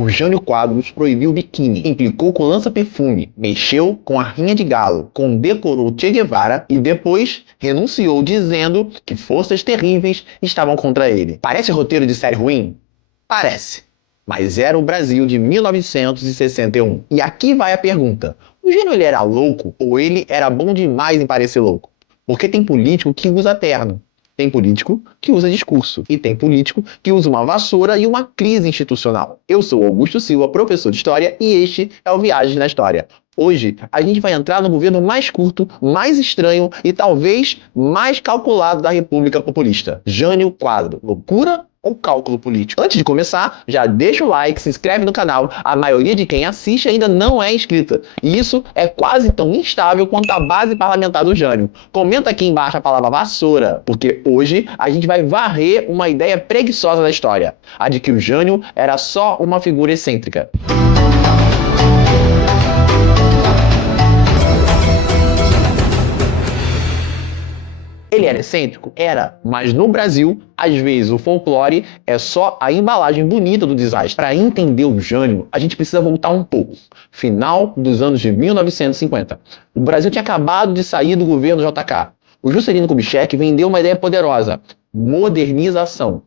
O Jânio Quadros proibiu o biquíni, implicou com lança-perfume, mexeu com a rinha de galo, condecorou Che Guevara e depois renunciou dizendo que forças terríveis estavam contra ele. Parece roteiro de série ruim? Parece. Mas era o Brasil de 1961. E aqui vai a pergunta. O Jânio ele era louco ou ele era bom demais em parecer louco? Porque tem político que usa terno. Tem político que usa discurso. E tem político que usa uma vassoura e uma crise institucional. Eu sou Augusto Silva, professor de História, e este é o Viagem na História. Hoje, a gente vai entrar no governo mais curto, mais estranho e talvez mais calculado da República Populista. Jânio Quadros. Loucura ou cálculo político? Antes de começar, já deixa o like, se inscreve no canal. A maioria de quem assiste ainda não é inscrita. E isso é quase tão instável quanto a base parlamentar do Jânio. Comenta aqui embaixo a palavra vassoura, porque hoje a gente vai varrer uma ideia preguiçosa da história. A de que o Jânio era só uma figura excêntrica. Ele era excêntrico? Era. Mas no Brasil, às vezes o folclore é só a embalagem bonita do desastre. Para entender o Jânio, a gente precisa voltar um pouco. Final dos anos de 1950. O Brasil tinha acabado de sair do governo JK. O Juscelino Kubitschek vendeu uma ideia poderosa. Modernização.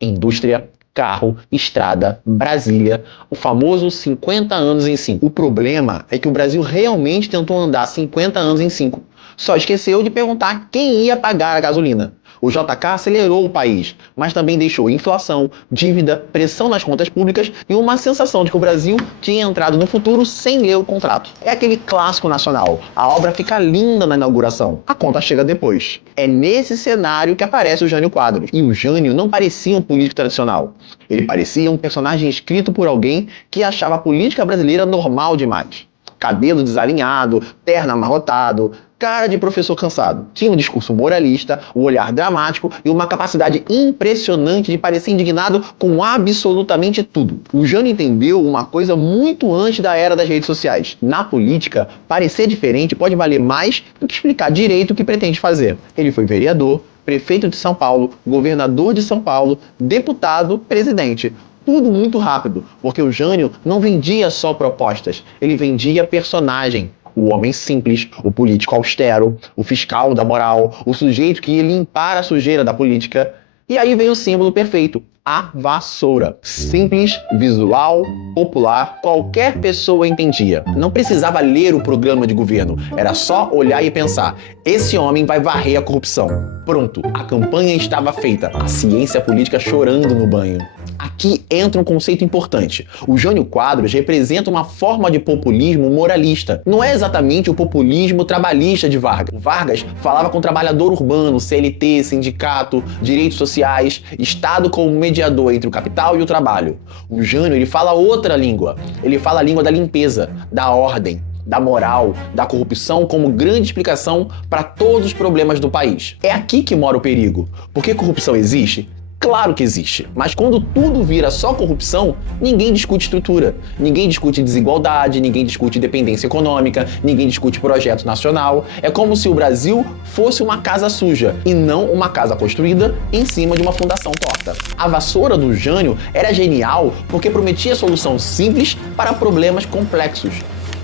Indústria, carro, estrada, Brasília, o famoso 50 anos em 5. O problema é que o Brasil realmente tentou andar 50 anos em 5. Só esqueceu de perguntar quem ia pagar a gasolina. O JK acelerou o país, mas também deixou inflação, dívida, pressão nas contas públicas e uma sensação de que o Brasil tinha entrado no futuro sem ler o contrato. É aquele clássico nacional. A obra fica linda na inauguração. A conta chega depois. É nesse cenário que aparece o Jânio Quadros. E o Jânio não parecia um político tradicional. Ele parecia um personagem escrito por alguém que achava a política brasileira normal demais. Cabelo desalinhado, terno amarrotado, cara de professor cansado. Tinha um discurso moralista, um olhar dramático e uma capacidade impressionante de parecer indignado com absolutamente tudo. O Jânio entendeu uma coisa muito antes da era das redes sociais. Na política, parecer diferente pode valer mais do que explicar direito o que pretende fazer. Ele foi vereador, prefeito de São Paulo, governador de São Paulo, deputado, presidente. Tudo muito rápido, porque o Jânio não vendia só propostas, ele vendia personagem. O homem simples, o político austero, o fiscal da moral, o sujeito que ia limpar a sujeira da política. E aí vem o símbolo perfeito, a vassoura. Simples, visual, popular, qualquer pessoa entendia. Não precisava ler o programa de governo, era só olhar e pensar, esse homem vai varrer a corrupção. Pronto, a campanha estava feita, a ciência política chorando no banho. Aqui entra um conceito importante. O Jânio Quadros representa uma forma de populismo moralista. Não é exatamente o populismo trabalhista de Vargas. Vargas falava com o trabalhador urbano, CLT, sindicato, direitos sociais, Estado como mediador entre o capital e o trabalho. O Jânio ele fala outra língua. Ele fala a língua da limpeza, da ordem, da moral, da corrupção como grande explicação para todos os problemas do país. É aqui que mora o perigo. Por que corrupção existe? Claro que existe, mas quando tudo vira só corrupção, ninguém discute estrutura, ninguém discute desigualdade, ninguém discute dependência econômica, ninguém discute projeto nacional. É como se o Brasil fosse uma casa suja e não uma casa construída em cima de uma fundação torta. A vassoura do Jânio era genial porque prometia solução simples para problemas complexos.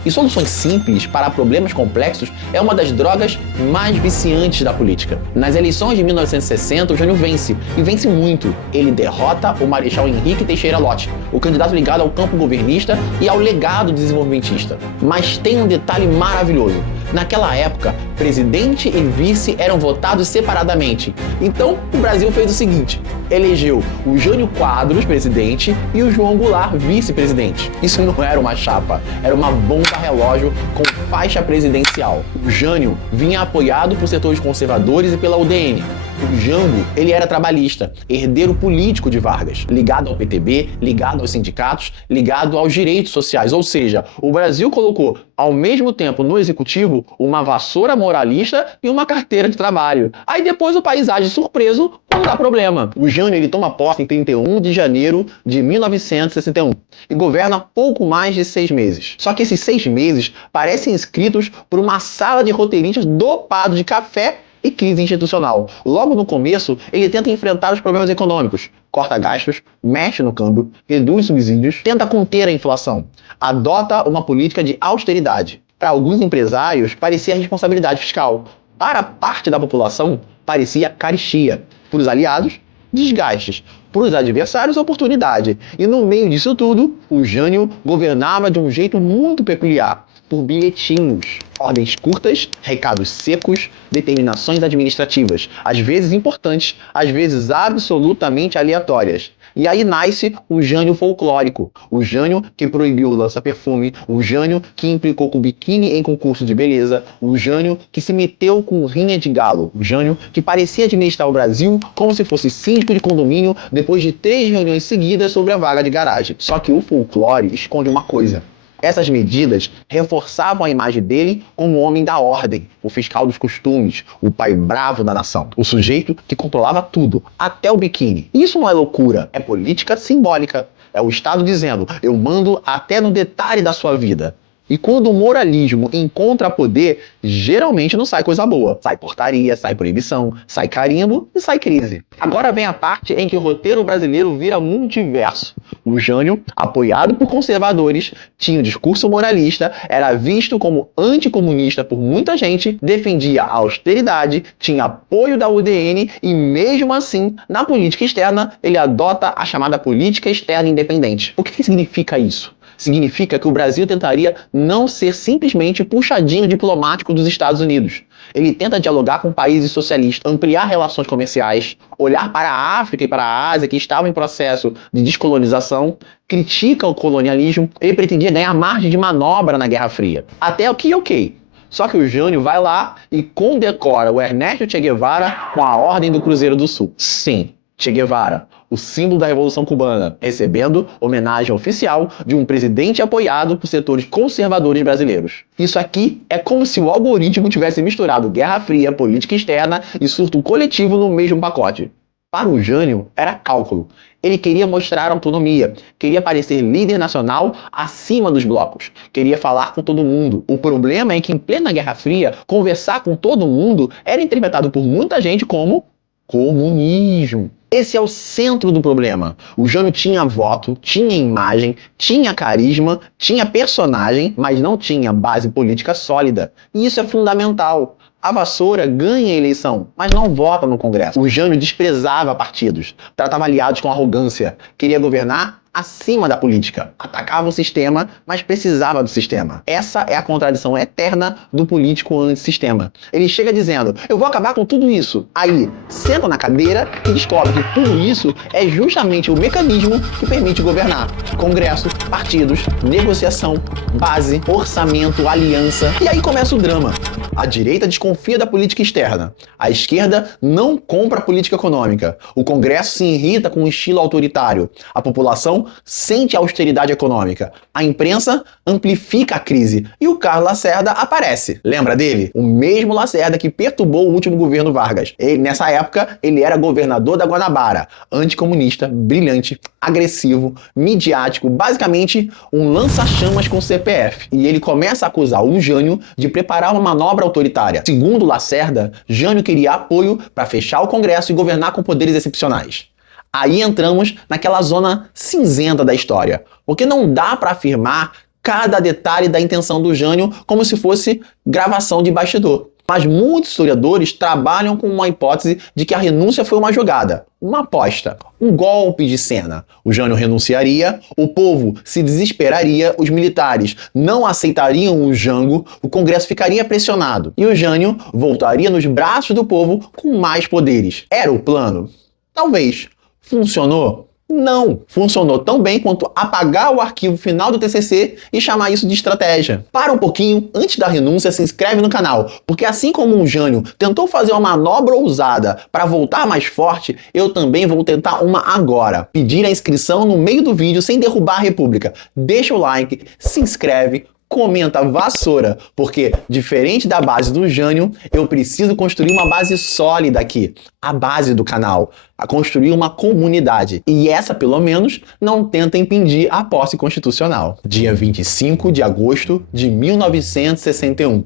E soluções simples para problemas complexos é uma das drogas mais viciantes da política. Nas eleições de 1960, o Jânio vence, e vence muito. Ele derrota o Marechal Henrique Teixeira Lott, o candidato ligado ao campo governista e ao legado desenvolvimentista. Mas tem um detalhe maravilhoso. Naquela época, presidente e vice eram votados separadamente. Então, o Brasil fez o seguinte: elegeu o Jânio Quadros presidente e o João Goulart vice-presidente. Isso não era uma chapa, era uma bomba relógio com faixa presidencial. O Jânio vinha apoiado por setores conservadores e pela UDN. O Jango, ele era trabalhista, herdeiro político de Vargas, ligado ao PTB, ligado aos sindicatos, ligado aos direitos sociais. Ou seja, o Brasil colocou ao mesmo tempo no executivo uma vassoura moralista e uma carteira de trabalho. Aí depois o país age surpreso quando dá problema. O Jânio ele toma posse em 31 de janeiro de 1961 e governa pouco mais de 6 meses. Só que esses 6 meses parecem escritos por uma sala de roteiristas dopado de café e crise institucional. Logo no começo, ele tenta enfrentar os problemas econômicos, corta gastos, mexe no câmbio, reduz subsídios, tenta conter a inflação, adota uma política de austeridade. Para alguns empresários, parecia responsabilidade fiscal. Para parte da população, parecia carestia. Para os aliados, desgastes. Para os adversários, oportunidade. E no meio disso tudo, o Jânio governava de um jeito muito peculiar, por bilhetinhos, ordens curtas, recados secos, determinações administrativas, às vezes importantes, às vezes absolutamente aleatórias. E aí nasce o Jânio folclórico, o Jânio que proibiu o lança-perfume, o Jânio que implicou com biquíni em concurso de beleza, o Jânio que se meteu com rinha de galo, o Jânio que parecia administrar o Brasil como se fosse síndico de condomínio depois de 3 reuniões seguidas sobre a vaga de garagem. Só que o folclore esconde uma coisa. Essas medidas reforçavam a imagem dele como o homem da ordem, o fiscal dos costumes, o pai bravo da nação, o sujeito que controlava tudo, até o biquíni. Isso não é loucura, é política simbólica. É o Estado dizendo, eu mando até no detalhe da sua vida. E quando o moralismo encontra poder, geralmente não sai coisa boa. Sai portaria, sai proibição, sai carimbo e sai crise. Agora vem a parte em que o roteiro brasileiro vira multiverso. O Jânio, apoiado por conservadores, tinha um discurso moralista, era visto como anticomunista por muita gente, defendia a austeridade, tinha apoio da UDN e mesmo assim, na política externa, ele adota a chamada política externa independente. O que significa isso? Significa que o Brasil tentaria não ser simplesmente puxadinho diplomático dos Estados Unidos. Ele tenta dialogar com países socialistas, ampliar relações comerciais, olhar para a África e para a Ásia que estavam em processo de descolonização, critica o colonialismo, ele pretendia ganhar margem de manobra na Guerra Fria. Até ok. Só que o Jânio vai lá e condecora o Ernesto Che Guevara com a Ordem do Cruzeiro do Sul. Sim, Che Guevara, o símbolo da Revolução Cubana, recebendo homenagem oficial de um presidente apoiado por setores conservadores brasileiros. Isso aqui é como se o algoritmo tivesse misturado Guerra Fria, política externa e surto coletivo no mesmo pacote. Para o Jânio, era cálculo. Ele queria mostrar autonomia, queria parecer líder nacional acima dos blocos, queria falar com todo mundo. O problema é que, em plena Guerra Fria, conversar com todo mundo era interpretado por muita gente como comunismo. Esse é o centro do problema. O Jânio tinha voto, tinha imagem, tinha carisma, tinha personagem, mas não tinha base política sólida. E isso é fundamental. A vassoura ganha a eleição, mas não vota no Congresso. O Jânio desprezava partidos, tratava aliados com arrogância, queria governar acima da política. Atacava o sistema, mas precisava do sistema. Essa é a contradição eterna do político antissistema. Ele chega dizendo, eu vou acabar com tudo isso. Aí, senta na cadeira e descobre que tudo isso é justamente o mecanismo que permite governar. Congresso, partidos, negociação, base, orçamento, aliança. E aí começa o drama. A direita desconfia da política externa. A esquerda não compra a política econômica. O Congresso se irrita com o estilo autoritário. A população sente a austeridade econômica. A imprensa amplifica a crise. E o Carlos Lacerda aparece. Lembra dele? O mesmo Lacerda que perturbou o último governo Vargas. Nessa época, ele era governador da Guanabara. Anticomunista, brilhante, agressivo, midiático, basicamente um lança-chamas com CPF. E ele começa a acusar o Jânio de preparar uma manobra autoritária. Segundo Lacerda, Jânio queria apoio para fechar o Congresso e governar com poderes excepcionais. Aí entramos naquela zona cinzenta da história, porque não dá para afirmar cada detalhe da intenção do Jânio como se fosse gravação de bastidor. Mas muitos historiadores trabalham com uma hipótese de que a renúncia foi uma jogada, uma aposta, um golpe de cena. O Jânio renunciaria, o povo se desesperaria, os militares não aceitariam o Jango, o Congresso ficaria pressionado e o Jânio voltaria nos braços do povo com mais poderes. Era o plano? Talvez. Funcionou? Não. Funcionou tão bem quanto apagar o arquivo final do TCC e chamar isso de estratégia. Para um pouquinho, antes da renúncia, se inscreve no canal, porque assim como o Jânio tentou fazer uma manobra ousada para voltar mais forte, eu também vou tentar uma agora. Pedir a inscrição no meio do vídeo sem derrubar a República. Deixa o like, se inscreve, comenta vassoura, porque, diferente da base do Jânio, eu preciso construir uma base sólida aqui, a base do canal, a construir uma comunidade. E essa, pelo menos, não tenta impedir a posse constitucional. Dia 25 de agosto de 1961.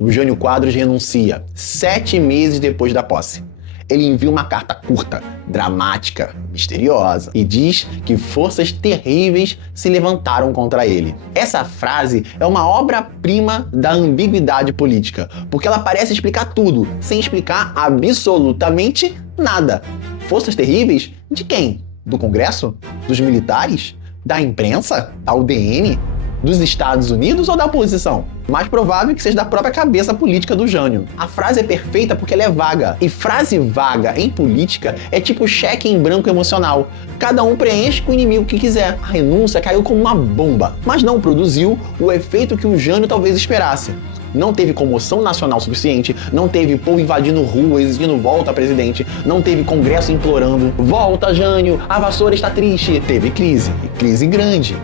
O Jânio Quadros renuncia 7 meses depois da posse. Ele envia uma carta curta, dramática, misteriosa e diz que forças terríveis se levantaram contra ele. Essa frase é uma obra-prima da ambiguidade política, porque ela parece explicar tudo, sem explicar absolutamente nada. Forças terríveis? De quem? Do Congresso? Dos militares? Da imprensa? Da UDN? Dos Estados Unidos ou da oposição? Mais provável que seja da própria cabeça política do Jânio. A frase é perfeita porque ela é vaga. E frase vaga em política é tipo cheque em branco emocional. Cada um preenche com o inimigo que quiser. A renúncia caiu como uma bomba, mas não produziu o efeito que o Jânio talvez esperasse. Não teve comoção nacional suficiente, não teve povo invadindo rua exigindo volta a presidente, não teve congresso implorando volta, Jânio, a vassoura está triste. Teve crise, e crise grande.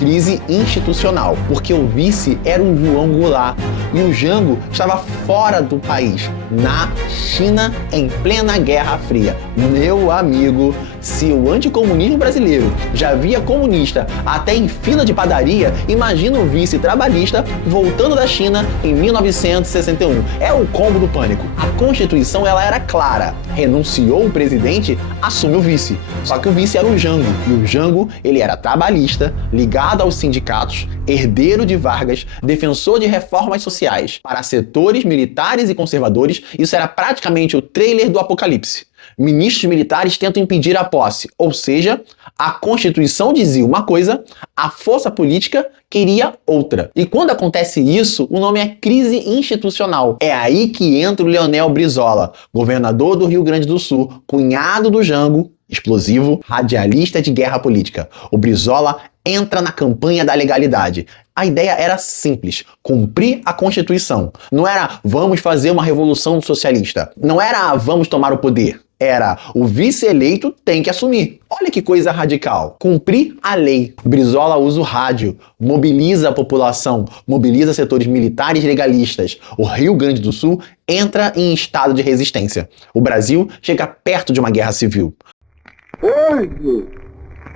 Crise institucional, porque o vice era o João Goulart e o Jango estava fora do país, na China, em plena Guerra Fria. Meu amigo, se o anticomunismo brasileiro já via comunista até em fila de padaria, imagina o vice trabalhista voltando da China em 1961. É o combo do pânico. A Constituição ela era clara. Renunciou o presidente, assume o vice. Só que o vice era o Jango. E o Jango, ele era trabalhista, ligado aos sindicatos, herdeiro de Vargas, defensor de reformas sociais. Para setores militares e conservadores, isso era praticamente o trailer do apocalipse. Ministros militares tentam impedir a posse, ou seja, a Constituição dizia uma coisa, a força política queria outra. E quando acontece isso, o nome é crise institucional. É aí que entra o Leonel Brizola, governador do Rio Grande do Sul, cunhado do Jango, explosivo, radialista de guerra política. O Brizola entra na campanha da legalidade. A ideia era simples, cumprir a Constituição. Não era vamos fazer uma revolução socialista. Não era vamos tomar o poder. Era o vice-eleito tem que assumir. Olha que coisa radical. Cumprir a lei. Brizola usa o rádio, mobiliza a população, mobiliza setores militares legalistas. O Rio Grande do Sul entra em estado de resistência. O Brasil chega perto de uma guerra civil. Hoje,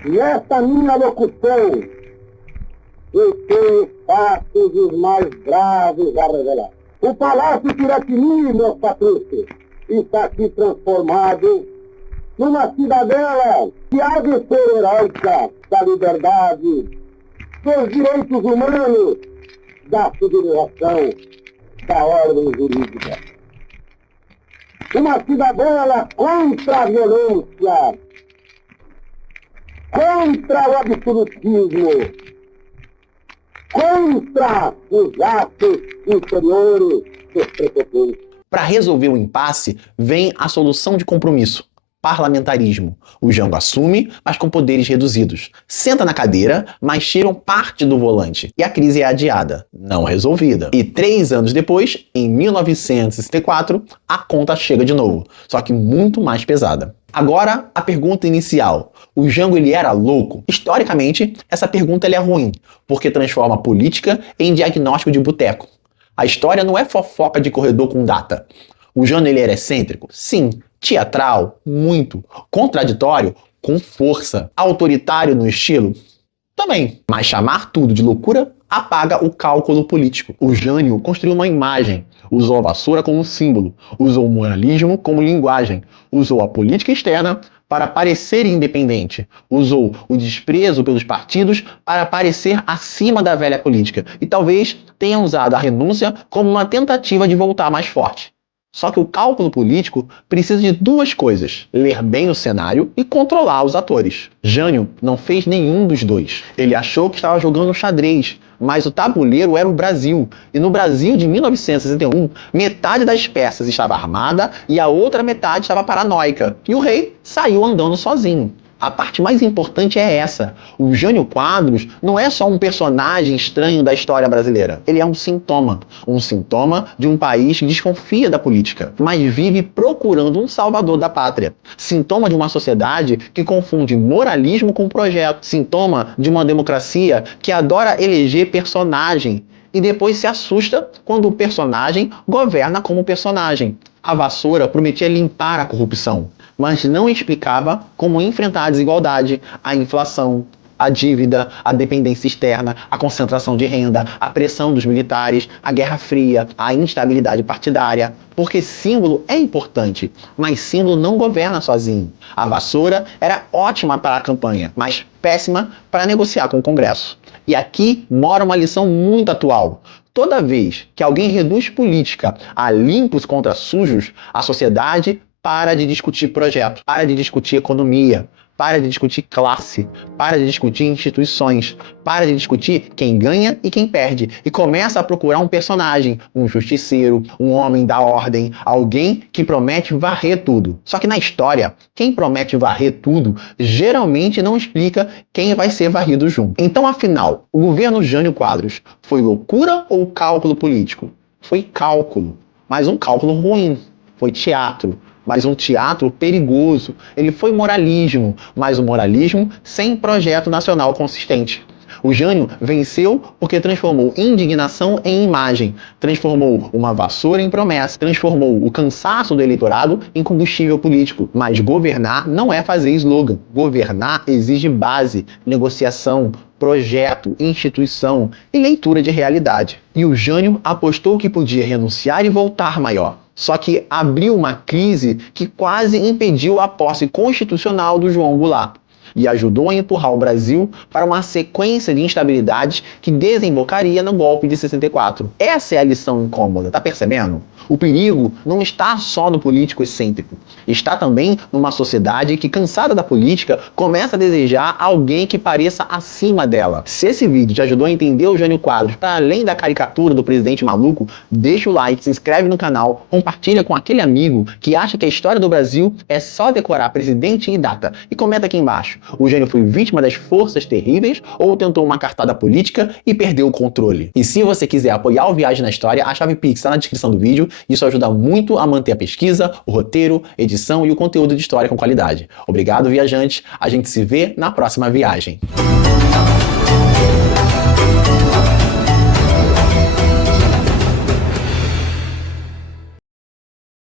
nesta minha locução, eu tenho fatos os mais graves a revelar. O Palácio Piratini, meus patrícios, está aqui transformado numa cidadela que há de ser heróica da liberdade, dos direitos humanos, da civilização, da ordem jurídica. Uma cidadela contra a violência, contra o absolutismo, contra os atos inferiores dos prepotentes. Para resolver o impasse, vem a solução de compromisso. Parlamentarismo. O Jango assume, mas com poderes reduzidos. Senta na cadeira, mas tiram parte do volante. E a crise é adiada, não resolvida. E 3 anos depois, em 1964, a conta chega de novo, só que muito mais pesada. Agora, a pergunta inicial. O Jango ele era louco? Historicamente, essa pergunta é ruim, porque transforma a política em diagnóstico de boteco. A história não é fofoca de corredor com data. O Jânio ele era excêntrico? Sim. Teatral? Muito. Contraditório? Com força. Autoritário no estilo? Também. Mas chamar tudo de loucura apaga o cálculo político. O Jânio construiu uma imagem. Usou a vassoura como símbolo. Usou o moralismo como linguagem. Usou a política externa para parecer independente. Usou o desprezo pelos partidos para parecer acima da velha política. E talvez tenha usado a renúncia como uma tentativa de voltar mais forte. Só que o cálculo político precisa de 2 coisas: ler bem o cenário e controlar os atores. Jânio não fez nenhum dos 2. Ele achou que estava jogando xadrez, mas o tabuleiro era o Brasil. E no Brasil de 1961, metade das peças estava armada e a outra metade estava paranoica. E o rei saiu andando sozinho. A parte mais importante é essa. O Jânio Quadros não é só um personagem estranho da história brasileira. Ele é um sintoma. Um sintoma de um país que desconfia da política, mas vive procurando um salvador da pátria. Sintoma de uma sociedade que confunde moralismo com projeto. Sintoma de uma democracia que adora eleger personagem e depois se assusta quando o personagem governa como personagem. A vassoura prometia limpar a corrupção, mas não explicava como enfrentar a desigualdade, a inflação, a dívida, a dependência externa, a concentração de renda, a pressão dos militares, a Guerra Fria, a instabilidade partidária. Porque símbolo é importante, mas símbolo não governa sozinho. A vassoura era ótima para a campanha, mas péssima para negociar com o Congresso. E aqui mora uma lição muito atual. Toda vez que alguém reduz política a limpos contra sujos, a sociedade para de discutir projeto, para de discutir economia, para de discutir classe, para de discutir instituições, para de discutir quem ganha e quem perde, e começa a procurar um personagem, um justiceiro, um homem da ordem, alguém que promete varrer tudo. Só que na história, quem promete varrer tudo geralmente não explica quem vai ser varrido junto. Então, afinal, o governo Jânio Quadros foi loucura ou cálculo político? Foi cálculo, mas um cálculo ruim. Foi teatro, mas um teatro perigoso. Ele foi moralismo, mas um moralismo sem projeto nacional consistente. O Jânio venceu porque transformou indignação em imagem, transformou uma vassoura em promessa, transformou o cansaço do eleitorado em combustível político. Mas governar não é fazer slogan. Governar exige base, negociação, projeto, instituição e leitura de realidade. E o Jânio apostou que podia renunciar e voltar maior. Só que abriu uma crise que quase impediu a posse constitucional do João Goulart e ajudou a empurrar o Brasil para uma sequência de instabilidades que desembocaria no golpe de 64. Essa é a lição incômoda, tá percebendo? O perigo não está só no político excêntrico, está também numa sociedade que, cansada da política, começa a desejar alguém que pareça acima dela. Se esse vídeo te ajudou a entender o Jânio Quadros para além da caricatura do presidente maluco, deixa o like, se inscreve no canal, compartilha com aquele amigo que acha que a história do Brasil é só decorar presidente e data, e comenta aqui embaixo: o Jânio foi vítima das forças terríveis ou tentou uma cartada política e perdeu o controle? E se você quiser apoiar o Viagem na História, a chave Pix está na descrição do vídeo. Isso ajuda muito a manter a pesquisa, o roteiro, edição e o conteúdo de história com qualidade. Obrigado, viajantes. A gente se vê na próxima viagem.